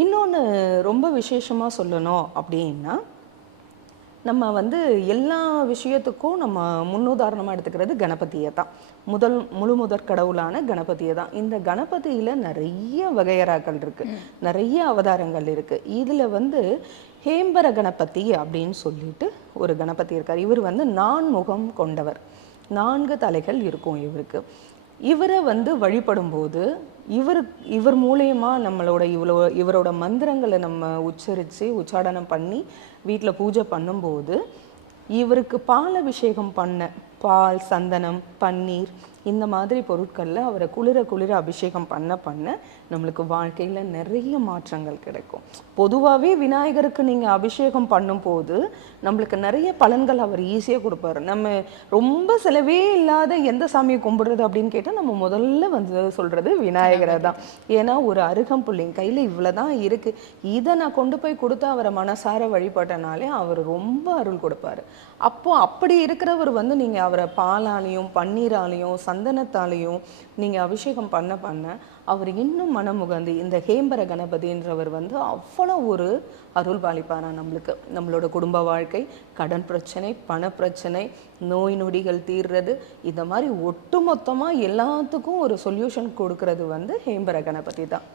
இன்னொன்று ரொம்ப விசேஷமாக சொல்லணும் அப்படின்னா நம்ம வந்து எல்லா விஷயத்துக்கும் நம்ம முன்னுதாரணமாக எடுத்துக்கிறது கணபதியை தான். முதல் முழு முதற் கடவுளான கணபதியை தான். இந்த கணபதியில் நிறைய வகையறாக்கள் இருக்கு. நிறைய அவதாரங்கள் இருக்கு. இதில் வந்து ஹேம்பர கணபதி அப்படின்னு சொல்லிட்டு ஒரு கணபதி இருக்கார். இவர் வந்து நான்முகம் கொண்டவர். நான்கு தலைகள் இருக்கும் இவருக்கு. இவரை வந்து வழிபடும்போது இவர் இவர் மூலயமா நம்மளோட இவ்வளோ இவரோட மந்திரங்களை நம்ம உச்சரித்து உச்சாடனம் பண்ணி வீட்டில் பூஜை பண்ணும்போது இவருக்கு பால் அபிஷேகம் பண்ண பால் சந்தனம் பன்னீர் இந்த மாதிரி பொருட்களில் அவரை குளிர குளிர அபிஷேகம் பண்ண பண்ண நம்மளுக்கு வாழ்க்கையில் நிறைய மாற்றங்கள் கிடைக்கும். பொதுவாகவே விநாயகருக்கு நீங்கள் அபிஷேகம் பண்ணும்போது நம்மளுக்கு நிறைய பலன்கள் அவர் ஈஸியாக கொடுப்பாரு. நம்ம ரொம்ப செலவே இல்லாத எந்த சாமியை கும்பிடுறது அப்படின்னு கேட்டால் நம்ம முதல்ல வந்து சொல்கிறது விநாயகரை தான். ஏன்னா ஒரு அருகம்புள்ளிங்க கையில் இவ்வளோ தான் இருக்குது இதை நான் கொண்டு போய் கொடுத்து அவரை மனசார வழிபட்டனாலே அவர் ரொம்ப அருள் கொடுப்பாரு. அப்போது அப்படி இருக்கிறவர் வந்து நீங்கள் அவரை பாலாலையும் பன்னீராலையும் சந்தனத்தாலையும் நீங்கள் அபிஷேகம் பண்ண பண்ண அவர் இன்னும் மனமுகந்து இந்த ஹேம்பர கணபதின்றவர் வந்து அவ்வளோ ஒரு அருள் பாலிப்பாரா நம்மளுக்கு. நம்மளோட குடும்ப வாழ்க்கை கடன் பிரச்சனை பண பிரச்சனை நோய் நொடிகள் தீர்றது இந்த மாதிரி ஒட்டுமொத்தமாக எல்லாத்துக்கும் ஒரு சொல்யூஷன் கொடுக்கறது வந்து ஹேம்பர கணபதி தான்.